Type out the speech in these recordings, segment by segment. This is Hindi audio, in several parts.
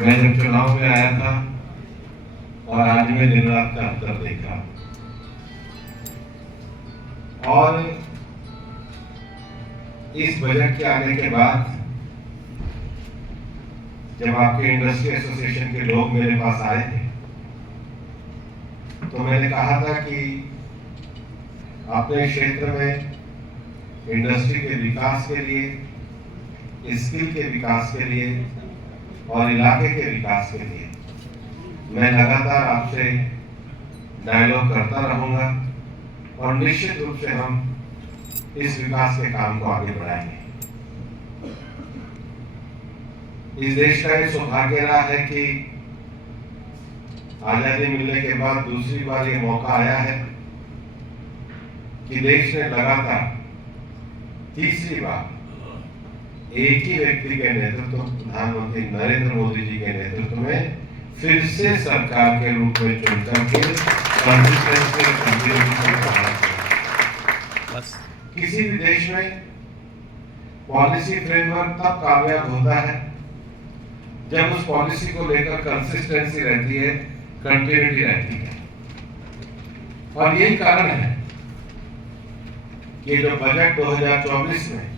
मैं जब चुनाव में आया था और आज में दिन रात का अंतर देखा, और इस बजट के आने के बाद जब आपके इंडस्ट्री एसोसिएशन के लोग मेरे पास आए थे तो मैंने कहा था कि अपने क्षेत्र में इंडस्ट्री के विकास के लिए, स्किल के विकास के लिए और इलाके के विकास के लिए मैं लगातार आपसे डायलॉग करता रहूंगा और निश्चित रूप से हम इस विकास के काम को आगे बढ़ाएंगे। इस देश का ये सौभाग्य रहा है कि आजादी मिलने के बाद दूसरी बार ये मौका आया है कि देश ने लगातार तीसरी बार एक ही व्यक्ति के नेतृत्व, प्रधानमंत्री नरेंद्र मोदी जी के नेतृत्व में फिर से सरकार के रूप में चुनकर के किसी भी देश में पॉलिसी फ्रेमवर्क तब कामयाब होता है जब उस पॉलिसी को लेकर कंसिस्टेंसी रहती है, कंटिन्यूटी रहती है। और यही कारण है कि जो बजट 2024 में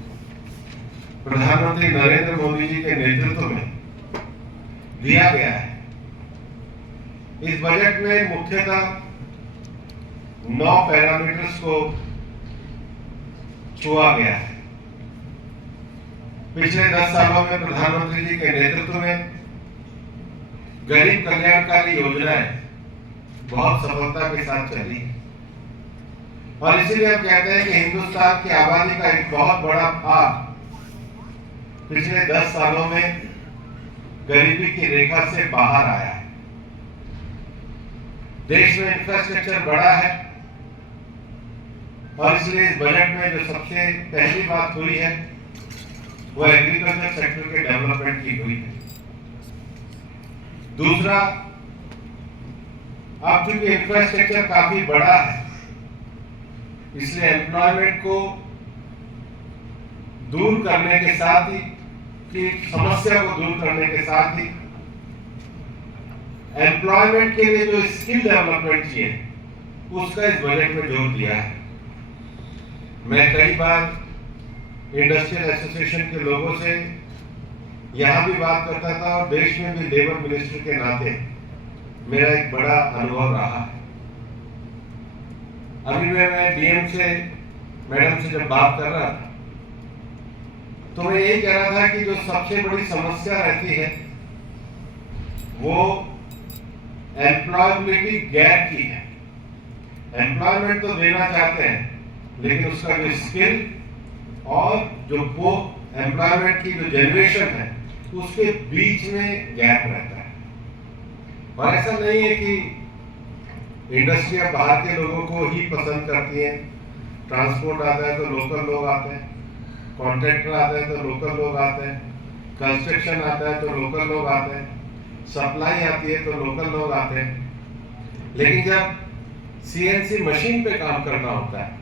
प्रधानमंत्री नरेंद्र मोदी जी के नेतृत्व में दिया गया है, इस बजट में मुख्यतः 9 पैरामीटर्स को छुआ गया है। पिछले 10 सालों में प्रधानमंत्री जी के नेतृत्व में गरीब कल्याणकारी योजनाएं बहुत सफलता के साथ चली और इसीलिए हम कहते हैं कि हिंदुस्तान की आबादी का एक बहुत बड़ा भाग पिछले 10 सालों में गरीबी की रेखा से बाहर आया है। देश में इंफ्रास्ट्रक्चर बढ़ा है और इसलिए इस बजट में जो सबसे पहली बात हुई है वो एग्रीकल्चर सेक्टर के डेवलपमेंट की हुई है। दूसरा, अब चूंकि इंफ्रास्ट्रक्चर काफी बड़ा है इसलिए एम्प्लॉयमेंट को दूर करने के साथ ही, की समस्या को दूर करने के साथ ही एम्प्लॉयमेंट के लिए जो स्किल डेवलपमेंट चाहिए उसका इस बजट में जोर दिया है। मैं कई बार इंडस्ट्रियल एसोसिएशन के लोगों से यहां भी बात करता था और देश में भी लेबर मिनिस्टर के नाते मेरा एक बड़ा अनुभव रहा है। अभी मैं डीएम से, मैडम से जब बात कर रहा था तो मैं यही कह रहा था कि जो सबसे बड़ी समस्या रहती है वो एम्प्लॉयबिलिटी गैप की है। एम्प्लॉयमेंट तो देना चाहते हैं लेकिन उसका जो स्किल और जो वो एम्प्लॉयमेंट की जो जनरेशन है उसके बीच में गैप रहता है। और ऐसा नहीं है कि इंडस्ट्रिया बाहर के लोगों को ही पसंद करती है। ट्रांसपोर्ट आता है तो लोकल लोग आते हैं, कॉन्ट्रैक्टर आता है तो लोकल लोग आते हैं, कंस्ट्रक्शन आता है तो लोकल लोग आते हैं, सप्लाई आती है तो लोकल लोग आते हैं। लेकिन जब सीएनसी मशीन पे काम करना होता है